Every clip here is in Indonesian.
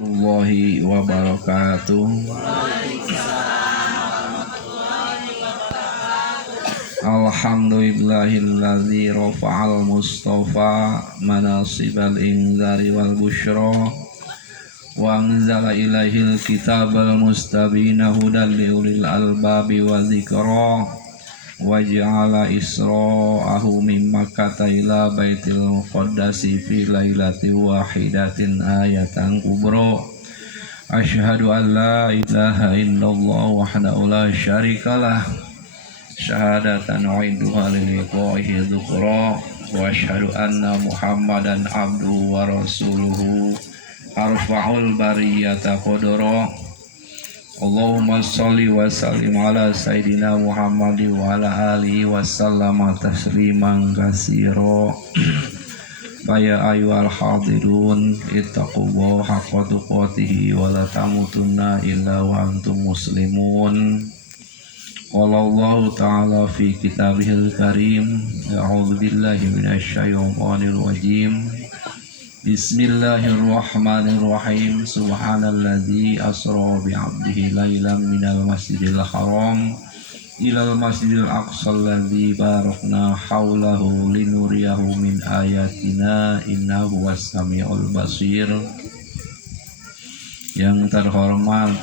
warahmatullahi wabarakatuh. Alhamdulillahilladzi rafa'al mustafa manasibal inzari wal busyra wa anzala ilaihil kitabal mustabina hudan liulil albabi wa zikra wa ja'ala isra'ahu min makkata ila baitil muqaddasi fi lailati wahidatin ayatan kubra. Asyhadu an la ilaha illallah wahdahu la syarikalah syahadatan u'iduha liliqa'ihi dzukra wa asyhadu anna muhammadan abduhu wa rasuluhu arfa'ul bariyata qadra. Allahumma salli wa sallim ala sayyidina Muhammad wa ala alihi wa sallama tasliman katsira. Ya ayyuhal hadirun ittaqullaha haqqa tuqatih wa la tamutunna illa wa antum muslimun. Qala Allah ta'ala fi kitabihil karim, a'udzu billahi minasy syaithanir rajim. Bismillahirrahmanirrahim. Subhanalladzi asra bi 'abdihi lailan minal masjidil haram ilal masjidil aqsal ladzi barakna haulahu linuriyahu min ayatina innahu was-sami'ul basir. Yang terhormat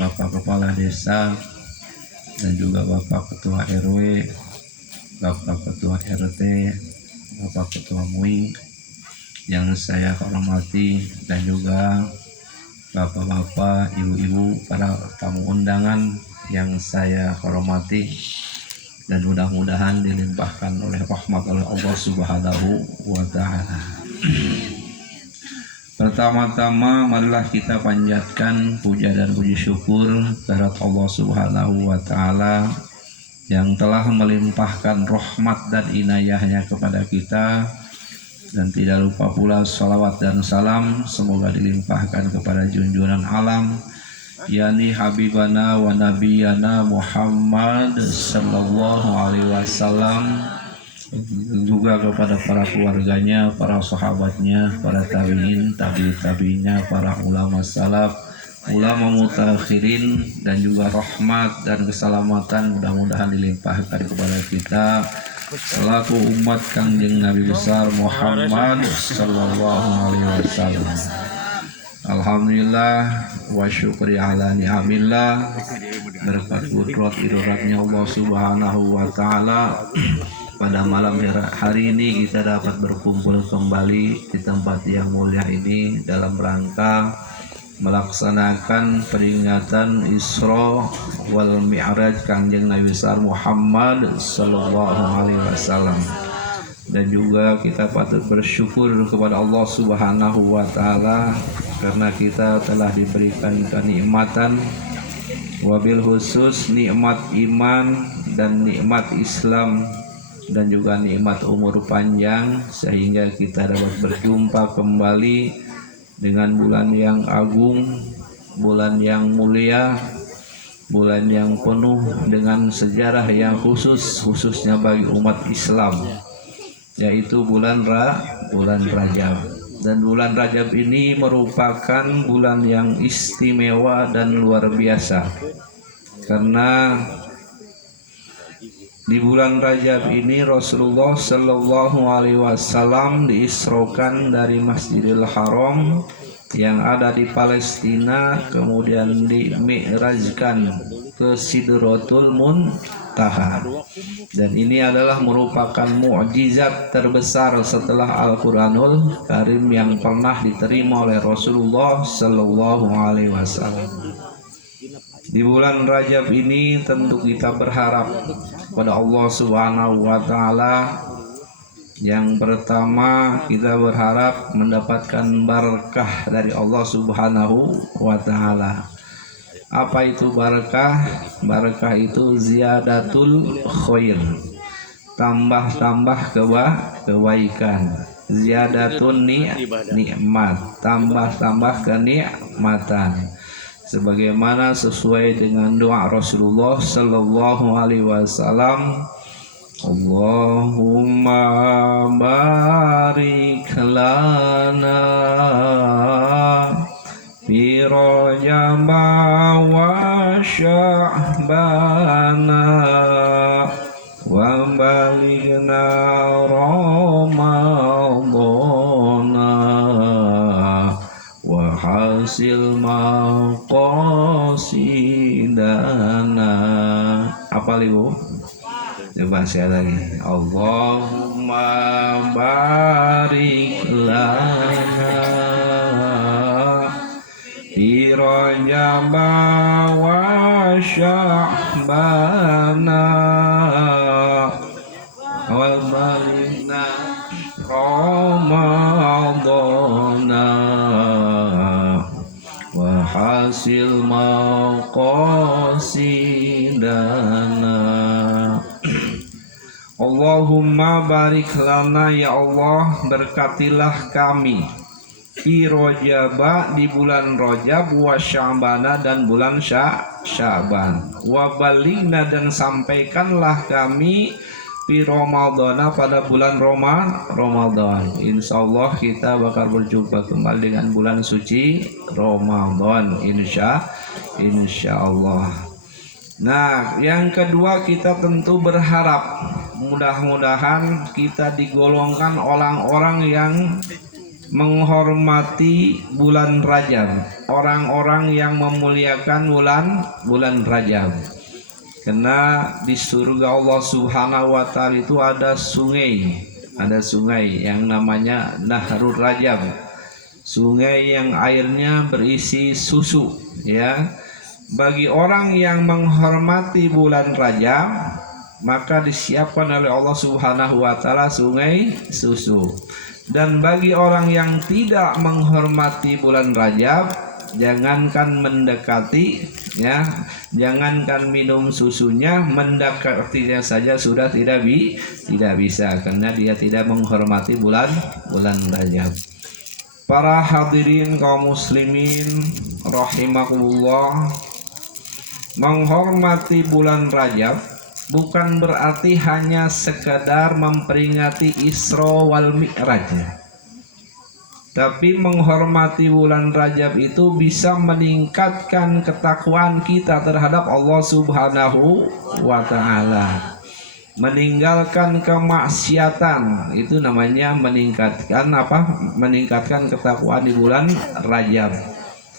Bapak Kepala Desa dan juga Bapak Ketua RW, Bapak Ketua RT, Bapak Ketua MUI yang saya hormati, dan juga bapak-bapak, ibu-ibu, para tamu undangan yang saya hormati, dan mudah-mudahan dilimpahkan oleh rahmat oleh Allah Subhanahu wa ta'ala. Pertama-tama marilah kita panjatkan puja dan puji syukur kehadirat Allah Subhanahu wa ta'ala yang telah melimpahkan rahmat dan inayahnya kepada kita. Dan tidak lupa pula salawat dan salam semoga dilimpahkan kepada junjungan alam, yakni Habibana wa Nabiyana Muhammad sallallahu alaihi wasallam, juga kepada para keluarganya, para sahabatnya, para tabi'in, tabi'innya, para ulama salaf, ulama mutakhirin, dan juga rahmat dan keselamatan mudah-mudahan dilimpahkan kepada kita selaku umat Kangjeng Nabi besar Muhammad sallallahu alaihi wasallam. Alhamdulillah wa syukri ala ni'amillah, berkat kudrat irodatnya Allah Subhanahu wa ta'ala. Pada malam hari ini kita dapat berkumpul kembali di tempat yang mulia ini dalam rangka melaksanakan peringatan Isra wal Mi'raj Kangjeng Nabi besar Muhammad sallallahu alaihi wasallam. Dan juga kita patut bersyukur kepada Allah Subhanahu wa ta'ala karena kita telah diberikan kenikmatan, wabil khusus nikmat iman dan nikmat Islam dan juga nikmat umur panjang, sehingga kita dapat berjumpa kembali dengan bulan yang agung, bulan yang mulia, bulan yang penuh dengan sejarah yang khususnya bagi umat Islam, yaitu bulan Rajab. Dan bulan Rajab ini merupakan bulan yang istimewa dan luar biasa, karena di bulan Rajab ini Rasulullah Sallallahu Alaihi Wasallam diisrokan dari Masjidil Haram yang ada di Palestina, kemudian dimi'rajkan ke Sidratul Muntaha. Dan ini adalah merupakan mukjizat terbesar setelah Al-Quranul Karim yang pernah diterima oleh Rasulullah Sallallahu Alaihi Wasallam. Di bulan Rajab ini tentu kita berharap pada Allah Subhanahu wa ta'ala. Yang pertama, kita berharap mendapatkan barakah dari Allah Subhanahu wa ta'ala. Apa itu barakah? Barakah itu ziyadatul khair, tambah-tambah kebaikan. Ziyadatun nikmat, tambah-tambah kenikmatan. Sebagaimana sesuai dengan doa Rasulullah sallallahu alaihi wasallam, Allahumma barik lana fi Rajab wa Sya'bana wa balighna Ramadana wa hasil maqasidana. Apa Ibu? Coba sekali lagi. Allahumma barik lana fi Rajab wa Sya'bana wa balighna Ramadana wa hasil maqasidana. Allahumma barik lana, ya Allah berkatilah kami fi Rajab, di bulan Rajab, wa Sya'bana dan bulan Sya'ban, wa balighna dan sampaikanlah kami fi Ramadana pada bulan Ramadan. Insyaallah kita bakal berjumpa kembali dengan bulan suci Ramadan insyaallah. Nah, yang kedua kita tentu berharap mudah-mudahan kita digolongkan orang-orang yang menghormati bulan Rajab, orang-orang yang memuliakan bulan Rajab. Karena di surga Allah Subhanahu wa taala itu ada sungai yang namanya Nahrul Rajab. Sungai yang airnya berisi susu, ya. Bagi orang yang menghormati bulan Rajab, maka disiapkan oleh Allah Subhanahu wa taala sungai susu. Dan bagi orang yang tidak menghormati bulan Rajab, jangankan mendekati, ya, jangankan minum susunya, mendekatinya saja sudah tidak bisa, karena dia tidak menghormati bulan Rajab. Para hadirin kaum muslimin rahimakumullah, menghormati bulan Rajab bukan berarti hanya sekedar memperingati Isra wal Mi'raj. Tapi menghormati bulan Rajab itu bisa meningkatkan ketakwaan kita terhadap Allah Subhanahu wa taala. Meninggalkan kemaksiatan itu namanya meningkatkan ketakwaan di bulan Rajab.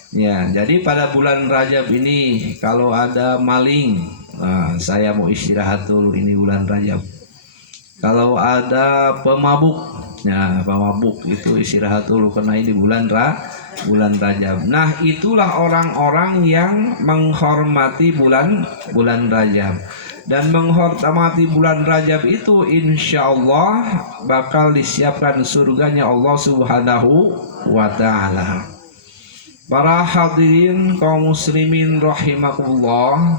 Ya, jadi pada bulan Rajab ini kalau ada maling, saya mau istirahat dulu, ini bulan Rajab. Kalau ada pemabuk, ya pemabuk itu istirahat dulu karena ini bulan Rajab. Nah, itulah orang-orang yang menghormati bulan Rajab. Dan menghormati bulan Rajab itu insya Allah bakal disiapkan surganya Allah Subhanahu wa ta'ala. Para hadirin kaum muslimin rahimakumullah,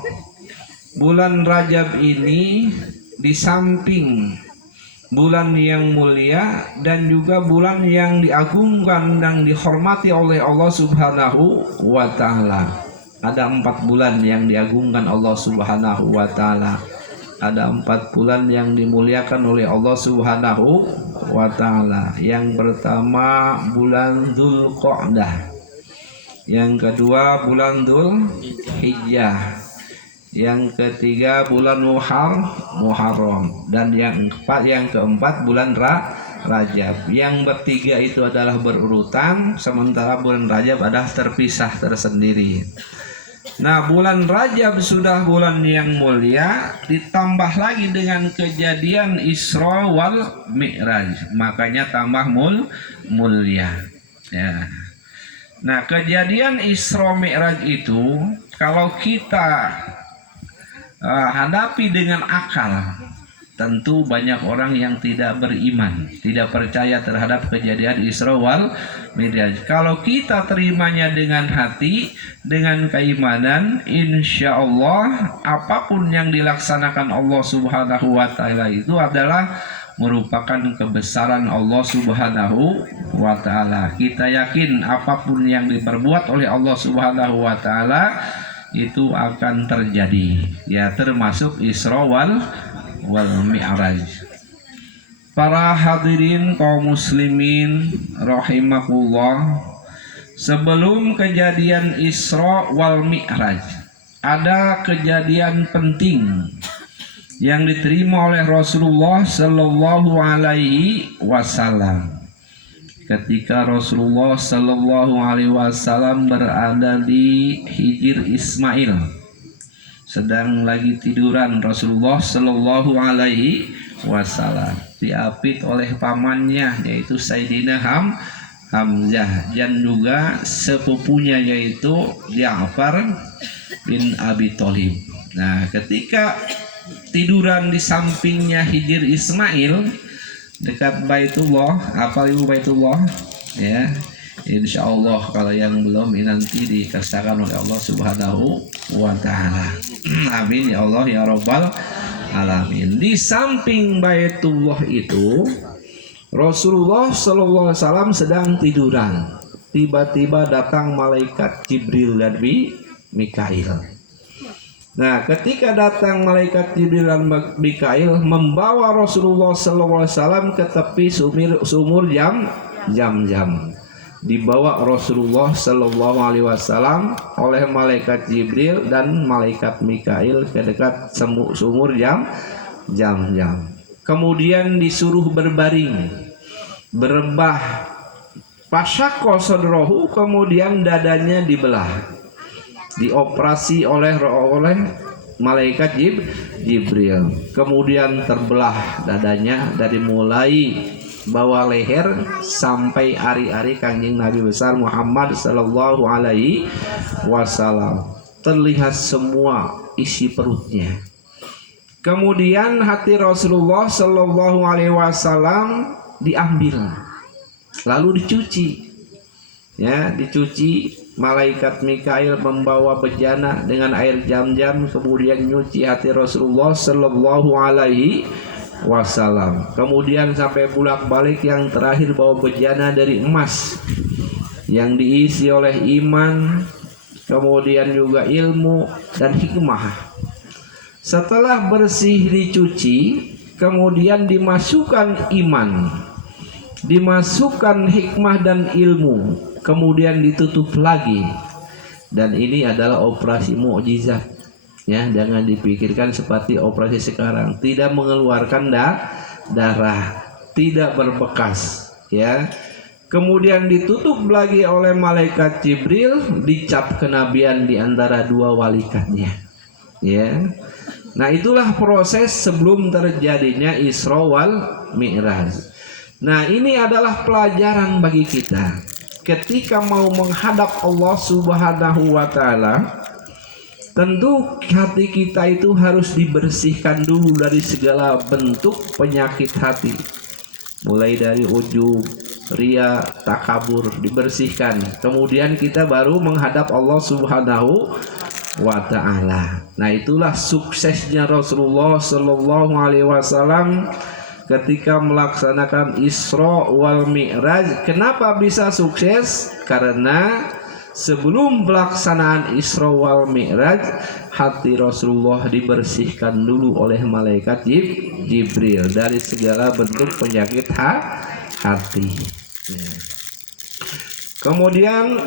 bulan Rajab ini di samping bulan yang mulia dan juga bulan yang diagungkan dan dihormati oleh Allah Subhanahu wa ta'ala. Ada 4 bulan yang diagungkan Allah Subhanahu wa ta'ala. Ada 4 bulan yang dimuliakan oleh Allah Subhanahu wa ta'ala. Yang pertama bulan Dzulqa'dah, yang kedua bulan Dzulhijjah, yang ketiga bulan Muharram, dan yang keempat bulan Rajab. Yang bertiga itu adalah berurutan, sementara bulan Rajab adalah terpisah tersendiri. Nah, bulan Rajab sudah bulan yang mulia, ditambah lagi dengan kejadian Isra wal Mi'raj, makanya tambah mulia, ya. Nah, kejadian Isra Mi'raj itu kalau kita hadapi dengan akal, tentu banyak orang yang tidak beriman, tidak percaya terhadap kejadian Isra wal Mi'raj. Kalau kita terimanya dengan hati, dengan keimanan, insya Allah apapun yang dilaksanakan Allah Subhanahu wa ta'ala itu adalah merupakan kebesaran Allah Subhanahu wa ta'ala. Kita yakin apapun yang diperbuat oleh Allah Subhanahu wa ta'ala itu akan terjadi, ya, termasuk Isra wal Mi'raj. Para hadirin kaum muslimin rahimakumullah, Sebelum kejadian Isra wal Mi'raj, ada kejadian penting yang diterima oleh Rasulullah Sallallahu Alaihi Wasallam. Ketika Rasulullah Sallallahu Alaihi Wasallam berada di Hijr Ismail, sedang lagi tiduran Rasulullah Sallallahu Alaihi Wasallam, diapit oleh pamannya yaitu Sayyidina Hamzah, dan juga sepupunya yaitu Ja'far bin Abi Thalib. Nah, ketika tiduran di sampingnya Hijr Ismail dekat Baitullah, apa ibu Baitullah? Ya, insya Allah kalau yang belum ini nanti dikasihkan oleh Allah Subhanahu wa Ta'ala. Amin ya Allah ya Rabbal Alamin. Di samping Baitullah itu Rasulullah Sallallahu Alaihi Wasallam sedang tiduran. Tiba-tiba datang malaikat Jibril dan Mikail. Nah, ketika datang malaikat Jibril dan Mikail membawa Rasulullah Sallallahu Alaihi Wasallam ke tepi sumur Jam-Jam. Dibawa Rasulullah Sallallahu Alaihi Wasallam oleh malaikat Jibril dan malaikat Mikail ke dekat sumur Jam-Jam. Kemudian disuruh berbaring, berebah, fasyaqqa sadrahu, kemudian dadanya dibelah, dioperasi oleh malaikat Jibril. Kemudian terbelah dadanya dari mulai bawah leher sampai ari-ari Kanjeng Nabi besar Muhammad Sallallahu Alaihi Wasallam. Terlihat semua isi perutnya. Kemudian hati Rasulullah Sallallahu Alaihi Wasallam diambil, lalu dicuci. Ya, dicuci. Malaikat Mikail membawa bejana dengan air Jam-Jam, kemudian nyuci hati Rasulullah Sallallahu Alaihi Wasallam. Kemudian sampai bolak-balik, yang terakhir bawa bejana dari emas yang diisi oleh iman, kemudian juga ilmu dan hikmah. Setelah bersih dicuci, kemudian dimasukkan iman, dimasukkan hikmah dan ilmu, kemudian ditutup lagi. Dan ini adalah operasi mukjizat, ya, jangan dipikirkan seperti operasi sekarang, tidak mengeluarkan darah, tidak berbekas, ya. Kemudian ditutup lagi oleh malaikat Jibril, dicap kenabian di antara dua walikatnya, ya. Nah, itulah proses sebelum terjadinya Isra wal Mi'raj. Nah, ini adalah pelajaran bagi kita. Ketika mau menghadap Allah Subhanahu wa Ta'ala, tentu hati kita itu harus dibersihkan dulu dari segala bentuk penyakit hati. Mulai dari ujub, ria, takabur, dibersihkan. Kemudian kita baru menghadap Allah Subhanahu wa Ta'ala. Nah, itulah suksesnya Rasulullah Sallallahu Alaihi Wasallam ketika melaksanakan Isra wal Mi'raj. Kenapa bisa sukses? Karena sebelum pelaksanaan Isra wal Mi'raj, hati Rasulullah dibersihkan dulu oleh malaikat Jibril dari segala bentuk penyakit hati. Kemudian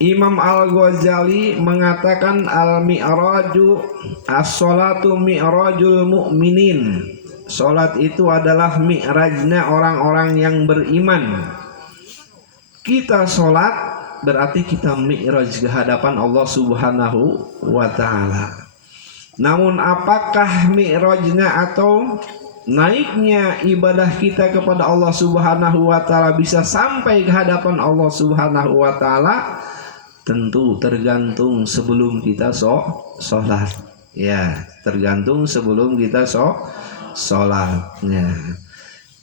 Imam Al-Ghazali mengatakan al-mi'raju as-salatu mi'rajul mu'minin. Salat itu adalah mi'rajnya orang-orang yang beriman. Kita salat berarti kita mi'raj ke hadapan Allah Subhanahu wa Ta'ala. Namun apakah mi'rajnya atau naiknya ibadah kita kepada Allah Subhanahu wa Ta'ala bisa sampai ke hadapan Allah Subhanahu wa Ta'ala? Tentu tergantung sebelum kita sholat. Ya, tergantung sebelum kita sholatnya.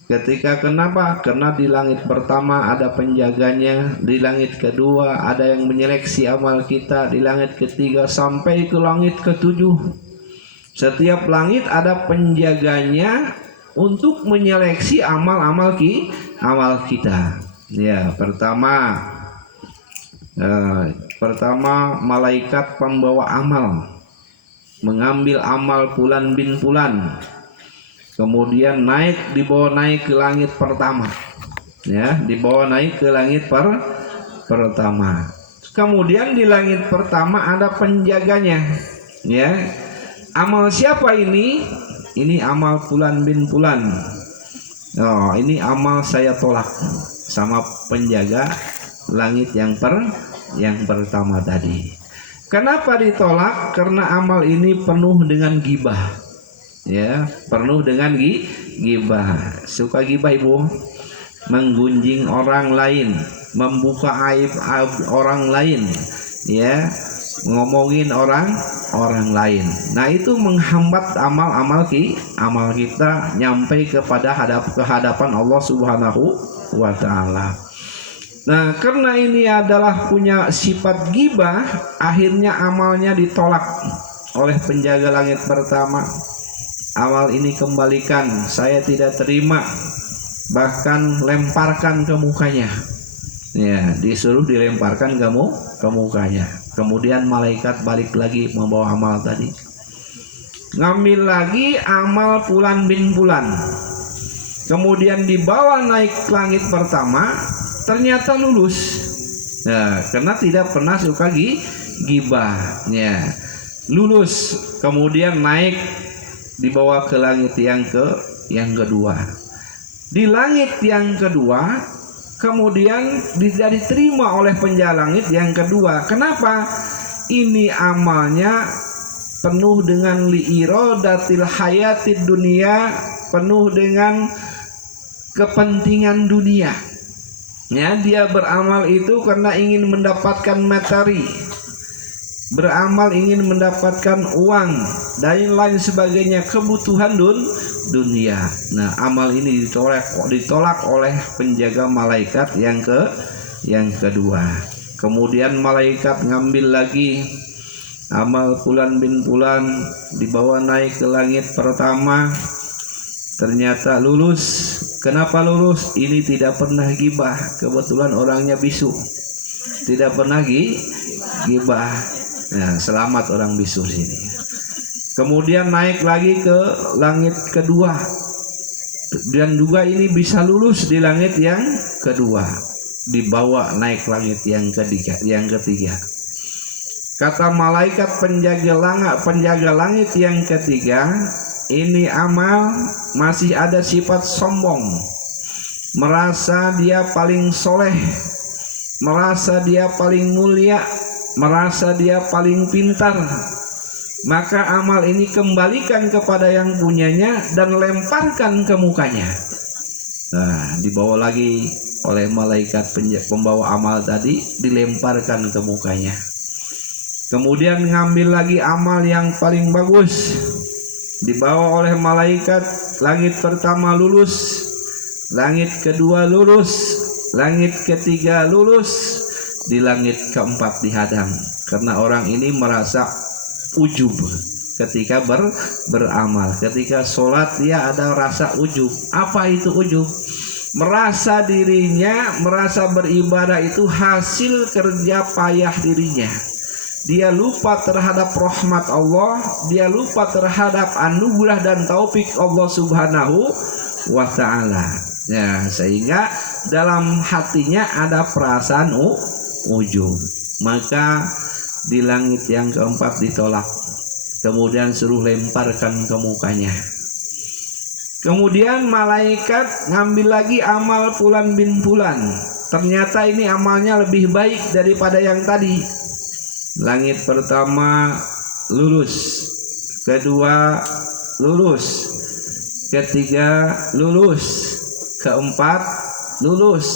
Ketika kenapa? Karena di langit pertama ada penjaganya, di langit kedua ada yang menyeleksi amal kita, di langit ketiga sampai ke langit ketujuh. Setiap langit ada penjaganya untuk menyeleksi amal-amal kita. Ya, pertama malaikat pembawa amal mengambil amal fulan bin fulan. Kemudian dibawa naik ke langit pertama. Ya, dibawa naik ke langit pertama. Kemudian di langit pertama ada penjaganya, ya. Amal siapa ini? Ini amal Fulan bin Fulan. Oh, ini amal saya tolak sama penjaga langit yang pertama tadi. Kenapa ditolak? Karena amal ini penuh dengan gibah. Ya, penuh dengan gibah. Suka gibah ibu? Menggunjing orang lain, membuka aib orang lain, ya, ngomongin orang lain. Nah, itu menghambat amal kita nyampe kepada kehadapan Allah Subhanahu wa taala. Nah, karena ini adalah punya sifat gibah, akhirnya amalnya ditolak oleh penjaga langit pertama. Amal ini kembalikan, saya tidak terima, bahkan lemparkan ke mukanya. Ya, disuruh dilemparkan ke mukanya. Kemudian malaikat balik lagi membawa amal tadi, ngambil lagi amal Fulan bin Fulan. Kemudian dibawa naik langit pertama, ternyata lulus. Nah, karena tidak pernah suka gibah, ya, lulus. Kemudian naik, dibawa ke langit yang kedua. Di langit yang kedua, kemudian tidak diterima oleh penjaga langit yang kedua. Kenapa? Ini amalnya penuh dengan liiradatil hayatid dunia, penuh dengan kepentingan dunia. Ya, dia beramal itu karena ingin mendapatkan materi, beramal ingin mendapatkan uang dan lain sebagainya, kebutuhan dunia. Nah, amal ini ditolak oleh penjaga malaikat yang kedua. Kemudian malaikat ngambil lagi amal Fulan bin Fulan, dibawa naik ke langit pertama, ternyata lulus. Kenapa lulus? Ini tidak pernah gibah, kebetulan orangnya bisu, tidak pernah gibah. Nah, selamat orang bisu sini. Kemudian naik lagi ke langit kedua, dan juga ini bisa lulus di langit yang kedua, dibawa naik langit yang ketiga. Kata malaikat penjaga langit yang ketiga, ini amal masih ada sifat sombong, merasa dia paling soleh, merasa dia paling mulia, merasa dia paling pintar. Maka amal ini kembalikan kepada yang punyanya dan lemparkan ke mukanya. Nah, dibawa lagi oleh malaikat pembawa amal tadi, dilemparkan ke mukanya. Kemudian ngambil lagi amal yang paling bagus, dibawa oleh malaikat. Langit pertama lulus, langit kedua lulus, langit ketiga lulus, di langit keempat dihadang. Karena orang ini merasa ujub ketika beramal. Ketika sholat dia ada rasa ujub. Apa itu ujub? Merasa dirinya, merasa beribadah itu hasil kerja payah dirinya. Dia lupa terhadap rahmat Allah, dia lupa terhadap anugerah dan taufik Allah Subhanahu wa ta'ala. Ya, sehingga dalam hatinya ada perasaan ujub. Maka di langit yang keempat ditolak. Kemudian suruh lemparkan ke mukanya. Kemudian malaikat ngambil lagi amal Fulan bin Fulan. Ternyata ini amalnya lebih baik daripada yang tadi. Langit pertama lulus, kedua lulus, ketiga lulus, keempat lulus,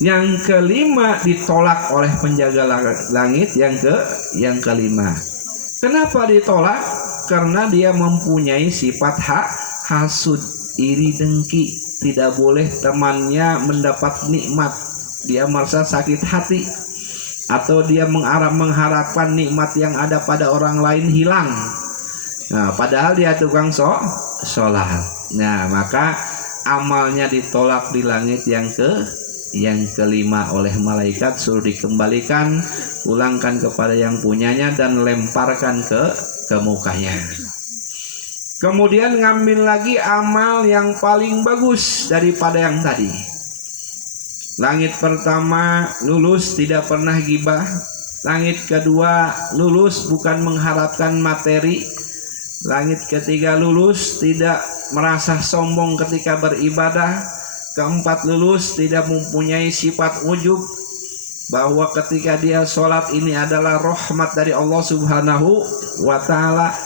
yang kelima ditolak oleh penjaga langit yang kelima. Kenapa ditolak? Karena dia mempunyai sifat hasud, iri dengki, tidak boleh temannya mendapat nikmat, dia merasa sakit hati. Atau dia mengharapkan nikmat yang ada pada orang lain hilang. Nah, padahal dia tukang sholat. Nah, maka amalnya ditolak di langit yang kelima oleh malaikat, suruh dikembalikan, pulangkan kepada yang punyanya dan lemparkan ke mukanya. Kemudian ngambil lagi amal yang paling bagus daripada yang tadi. Langit pertama lulus tidak pernah gibah. Langit kedua lulus bukan mengharapkan materi. Langit ketiga lulus tidak merasa sombong ketika beribadah. Keempat lulus tidak mempunyai sifat ujub, bahwa ketika dia sholat ini adalah rahmat dari Allah Subhanahu wa ta'ala.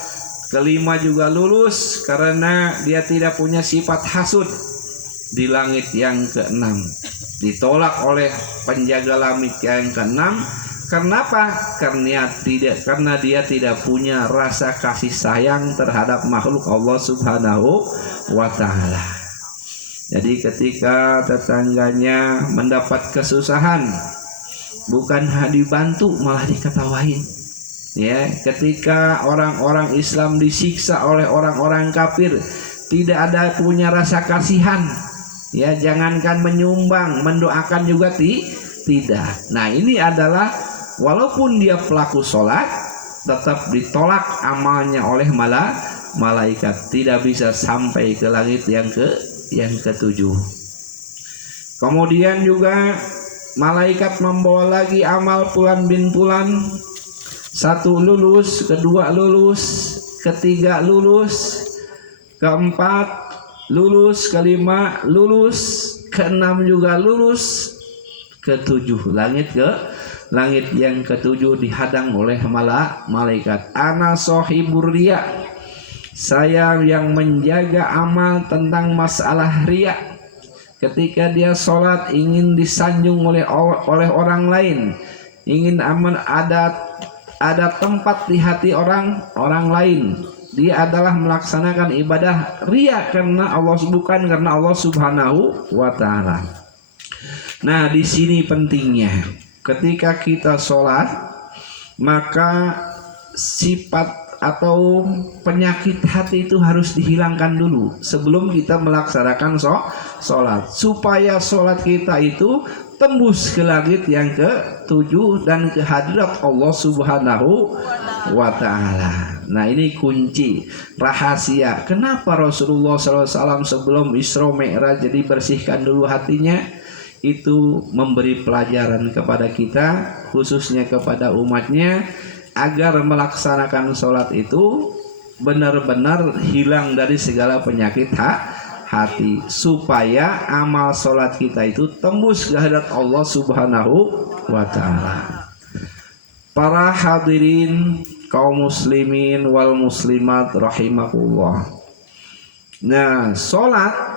Kelima juga lulus karena dia tidak punya sifat hasud. Di langit yang keenam ditolak oleh penjaga langit yang keenam. Kenapa? Karena dia tidak punya rasa kasih sayang terhadap makhluk Allah Subhanahu wa ta'ala. Jadi ketika tetangganya mendapat kesusahan, bukan dibantu malah diketawain. Ya, ketika orang-orang Islam disiksa oleh orang-orang kafir, tidak ada punya rasa kasihan. Ya, jangankan menyumbang, mendoakan juga tidak. Nah, ini adalah walaupun dia pelaku sholat, tetap ditolak amalnya oleh malaikat, tidak bisa sampai ke langit yang ketujuh. Kemudian juga malaikat membawa lagi amal fulan bin fulan. Satu lulus, kedua lulus, ketiga lulus, keempat lulus, kelima lulus, keenam juga lulus, ketujuh langit yang ketujuh dihadang oleh malaikat. Ana sohibur riya, saya yang menjaga amal tentang masalah riya. Ketika dia sholat ingin disanjung oleh orang lain, ingin aman ada tempat di hati orang lain, dia adalah melaksanakan ibadah riya karena Allah, bukan karena Allah Subhanahu wa ta'ala. Nah, di sini pentingnya ketika kita sholat, maka sifat atau penyakit hati itu harus dihilangkan dulu sebelum kita melaksanakan sholat, supaya sholat kita itu tembus ke langit yang ketujuh dan ke hadirat Allah Subhanahu wa ta'ala. Nah, ini kunci rahasia kenapa Rasulullah SAW sebelum Isra Mi'raj jadi bersihkan dulu hatinya. Itu memberi pelajaran kepada kita, khususnya kepada umatnya, agar melaksanakan sholat itu benar-benar hilang dari segala penyakit hati, supaya amal sholat kita itu tembus ke hadirat Allah Subhanahu wa ta'ala. Para hadirin kaum muslimin wal muslimat rahimakumullah. Nah, sholat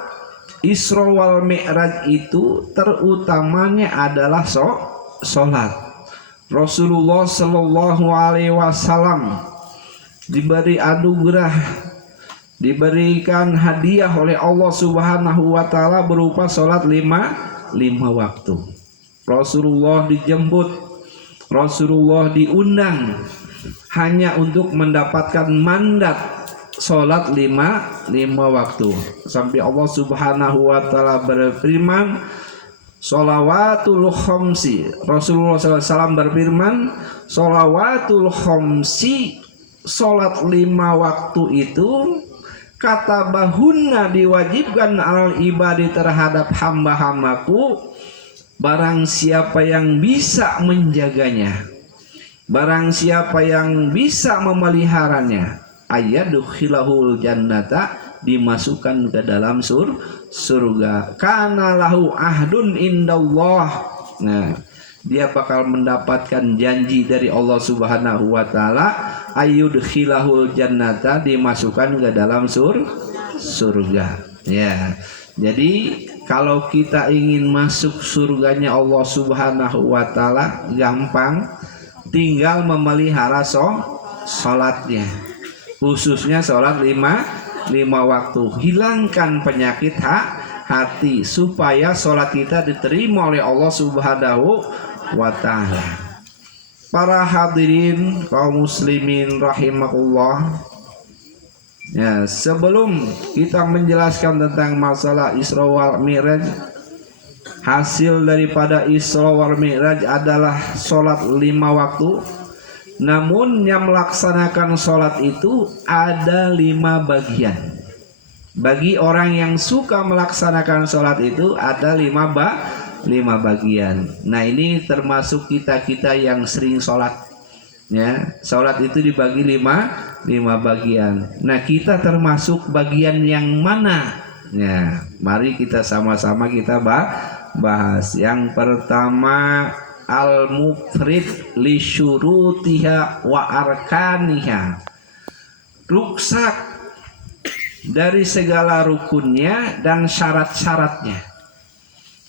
Isra wal Mi'raj itu terutamanya adalah sholat. Rasulullah Shallallahu Alaihi Wasallam diberi anugerah, diberikan hadiah oleh Allah Subhanahu wa ta'ala berupa sholat lima waktu. Rasulullah dijemput, Rasulullah diundang hanya untuk mendapatkan mandat sholat lima waktu. Sampai Allah Subhanahu wa ta'ala berfirman, sholawatul khamsi. Rasulullah SAW berfirman, sholawatul khamsi, sholat lima waktu itu kata bahuna diwajibkan al ibadi terhadap hamba-hambaku, barang siapa yang bisa menjaganya, barang siapa yang bisa memeliharanya, ayyadkhilahul jannata, dimasukkan ke dalam surga. Kana lahu ahdun indallah. Nah, dia bakal mendapatkan janji dari Allah Subhanahu wa ta'ala, ayyudkhilahul jannata, dimasukkan ke dalam surga. Ya. Jadi kalau kita ingin masuk surganya Allah Subhanahu wa ta'ala gampang, tinggal memelihara sholatnya, khususnya sholat lima waktu. Hilangkan penyakit hati supaya sholat kita diterima oleh Allah Subhanahu wa ta'ala. Para hadirin kaum muslimin rahimakumullah. Ya, sebelum kita menjelaskan tentang masalah Isra wal Mi'raj, hasil daripada Isra wal Mi'raj adalah sholat lima waktu. Namun yang melaksanakan sholat itu ada 5 bagian. Bagi orang yang suka melaksanakan sholat itu ada 5 lima bagian. Nah ini termasuk kita yang sering sholat, ya. Sholat itu dibagi lima bagian. Nah kita termasuk bagian yang mana? Ya, mari kita sama-sama kita bahas. Yang pertama, al-mufrid li syurutiha wa arkaniha. Ruksak dari segala rukunnya dan syarat-syaratnya.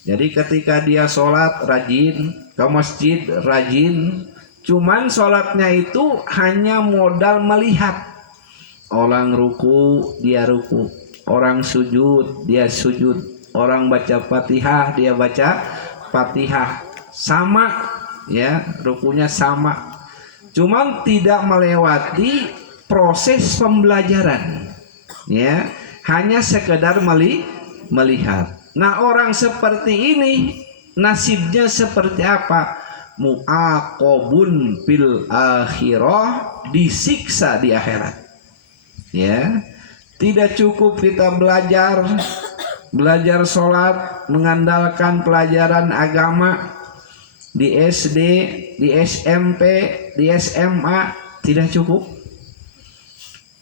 Jadi ketika dia sholat rajin, ke masjid rajin, cuman sholatnya itu hanya modal melihat. Orang ruku, dia ruku. Orang sujud, dia sujud. Orang baca Fatihah, dia baca Fatihah. Sama, ya, rukunya sama. Cuman tidak melewati proses pembelajaran, ya, hanya sekedar melihat. Nah orang seperti ini nasibnya seperti apa? Mu'aqobun fil akhirah, disiksa di akhirat, ya. Tidak cukup kita belajar sholat mengandalkan pelajaran agama di SD, di SMP, di SMA, tidak cukup.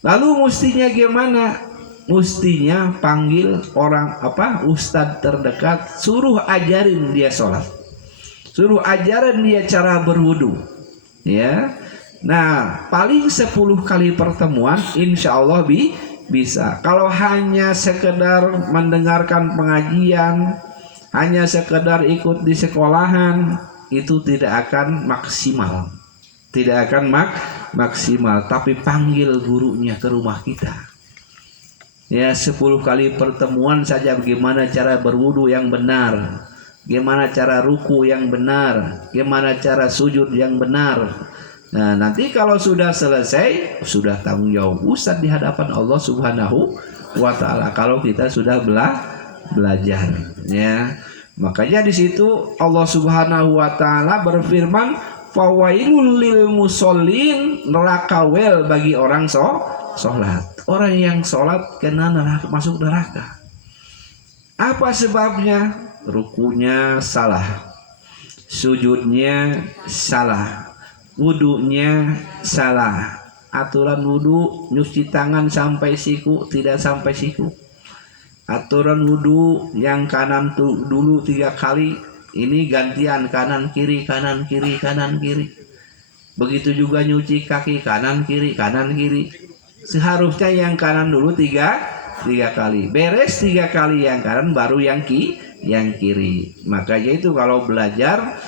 Lalu mestinya gimana? Mestinya panggil orang ustadz terdekat, suruh ajarin dia sholat, suruh ajarin dia cara berwudu, ya. Nah paling 10 kali pertemuan insya Allah bisa. Kalau hanya sekedar mendengarkan pengajian, hanya sekedar ikut di sekolahan, itu tidak akan maksimal, tidak akan maksimal. Tapi panggil gurunya ke rumah kita, ya, 10 kali pertemuan saja. Bagaimana cara berwudu yang benar, bagaimana cara ruku yang benar, bagaimana cara sujud yang benar. Nah nanti kalau sudah selesai, sudah tanggung jawab ustadz di hadapan Allah Subhanahu wa Ta'ala. Kalau kita sudah belajar, ya. Makanya di situ Allah Subhanahu wa Ta'ala berfirman, fawailul lil musallin, neraka wel bagi orang sholat. Orang yang sholat kena neraka, masuk neraka. Apa sebabnya? Rukunya salah, sujudnya salah, wudunya salah. Aturan wudu nyuci tangan sampai siku, tidak sampai siku. Aturan wudu yang kanan dulu 3 kali, ini gantian kanan kiri, kanan kiri, kanan kiri. Begitu juga nyuci kaki, kanan kiri, kanan kiri. Seharusnya yang kanan dulu 3 kali. Beres 3 kali yang kanan, baru yang kiri. Makanya itu kalau belajar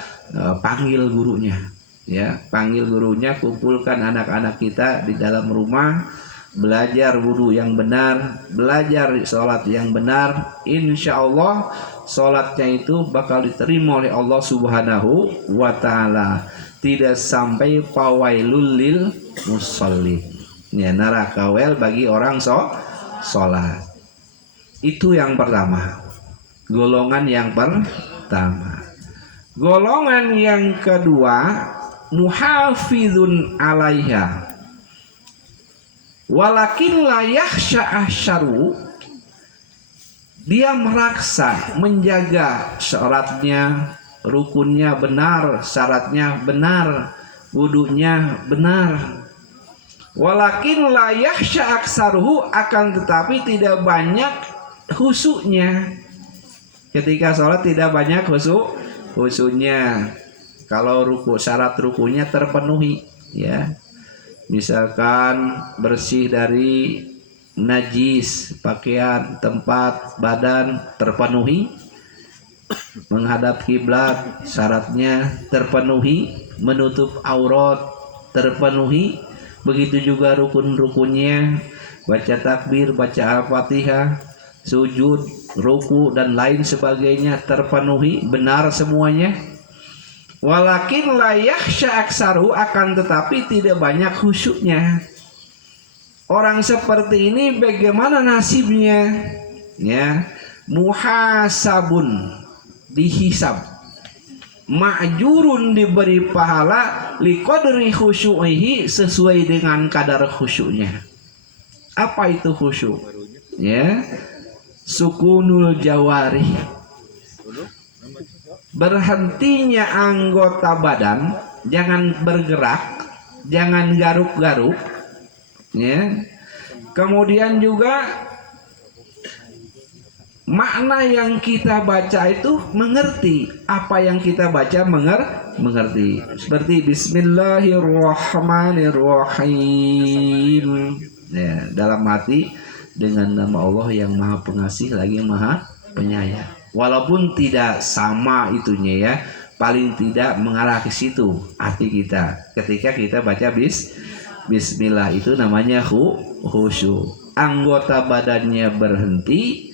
panggil gurunya, ya, panggil gurunya, kumpulkan anak-anak kita di dalam rumah, belajar wudu yang benar, belajar sholat yang benar. Insya Allah sholatnya itu bakal diterima oleh Allah Subhanahu wa Ta'ala. Tidak sampai fawailul lil musallin, ya, neraka wel bagi orang sholat. Itu yang pertama, golongan yang pertama. Golongan yang kedua, muhafizun alaiha walakin la yakhsha ahsyaru, dia meraksa, menjaga syaratnya, rukunnya benar, syaratnya benar, wudunya benar. Walakin la yakhsha aksaruhu, akan tetapi tidak banyak khusyuknya. Ketika sholat tidak banyak khusyuknya. Kalau ruku, syarat rukunya terpenuhi, ya. Misalkan bersih dari najis, pakaian, tempat, badan terpenuhi, menghadap kiblat syaratnya terpenuhi, menutup aurat terpenuhi, begitu juga rukun-rukunnya, baca takbir, baca Al-Fatihah, sujud, ruku dan lain sebagainya terpenuhi, benar semuanya. Walakin la yakhsha aksaru, akan tetapi tidak banyak khusyuknya. Orang seperti ini bagaimana nasibnya? Ya, muhasabun, dihisab, ma'jurun, diberi pahala, liqadri khusyu'ihi, sesuai dengan kadar khusyuknya. Apa itu khusyuk? Ya, sukunul jawari, berhentinya anggota badan, jangan bergerak, jangan garuk-garuk, ya. Kemudian juga makna yang kita baca itu mengerti, apa yang kita baca mengerti. Seperti Bismillahirrahmanirrahim, ya, dalam hati dengan nama Allah yang Maha Pengasih lagi Maha Penyayang. Walaupun tidak sama itunya, ya, paling tidak mengarah ke situ hati kita ketika kita baca Bismillah, itu namanya khusyuk. Anggota badannya berhenti,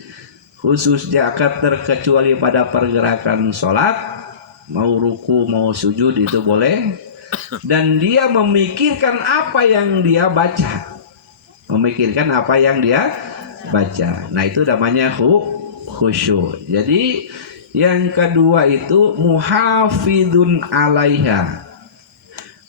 khususnya akan terkecuali pada pergerakan sholat, mau ruku mau sujud itu boleh, dan dia memikirkan apa yang dia baca, nah itu namanya khusyuk. Jadi yang kedua itu muhafidun alaiha,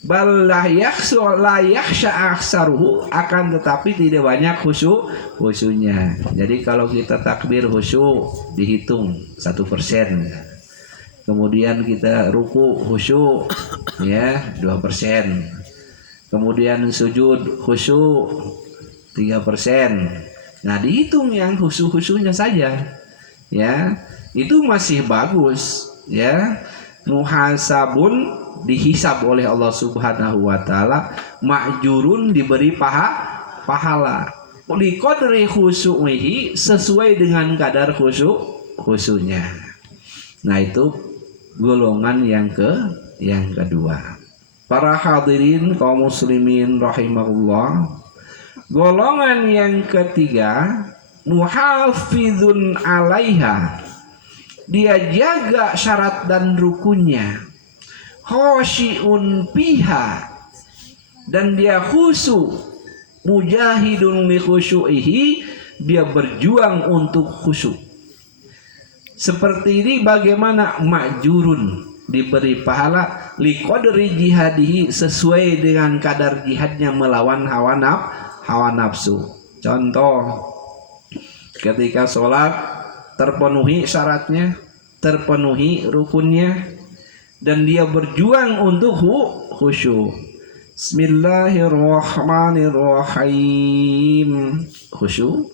bal la yakhsha aksaruhu, akan tetapi tidak banyak khusyuknya. Jadi kalau kita takbir khusyuk dihitung 1%, kemudian kita ruku khusyuk, ya, 2%, kemudian sujud khusyuk 3%. Nah dihitung yang khusyuknya saja, ya, itu masih bagus, ya. Muhasabun, dihisab oleh Allah Subhanahu wa taala, ma'jurun, diberi pahala, liqadri khusyu'ihi, sesuai dengan kadar khusyuknya. Nah itu golongan yang kedua. Para hadirin kaum muslimin rahimahullah, golongan yang ketiga muhafizun alaiha, dia jaga syarat dan rukunnya, khosyi'un piha, dan dia khusyuk, mujahidun li khusyu'ihi, dia berjuang untuk khusyuk. Seperti ini bagaimana ma'jurun, diberi pahala, liqadri jihadihi, sesuai dengan kadar jihadnya melawan hawa nafsu. Contoh, ketika sholat terpenuhi syaratnya, terpenuhi rukunnya, dan dia berjuang untuk khusyuk. Bismillahirrahmanirrahim, khusyuk.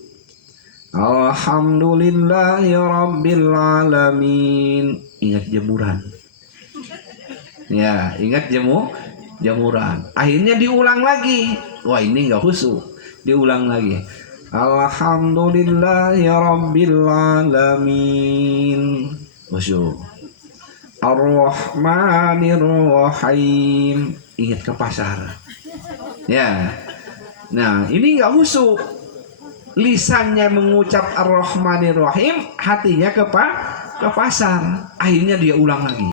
Alhamdulillahi rabbil alamin. Ingat jemuran, ya, ingat jemuran. Akhirnya diulang lagi, wah ini nggak khusyuk, diulang lagi. Alhamdulillahi rabbil alamin, khusyuk. Ar-Rahmanir-Rahim, ingat ke pasar, ya. Nah ini nggak khusyuk, lisannya mengucap Ar-Rahmanir-Rahim, hatinya ke pasar. Akhirnya dia ulang lagi.